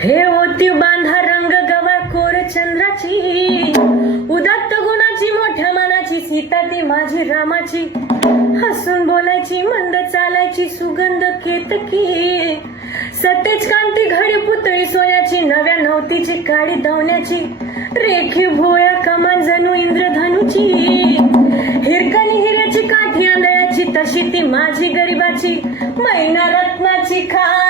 हे होती बांधा रंग गवा कोर चंद्राची. उदात्त गुणाची मोठ्या मानाची सीता ती माझी रामाची. हसून बोलायची मंद चालायची सुगंध केतकी. सतेज कांती घडी पुतळी सोयाची नव्या नवतीची काळी धावण्याची रेखी भोया कमान जणू इंद्रधनुची. हिरकणी हिऱ्याची काठी आंधळ्याची तशी ती माझी गरिबाची. मैना रत्नाची खा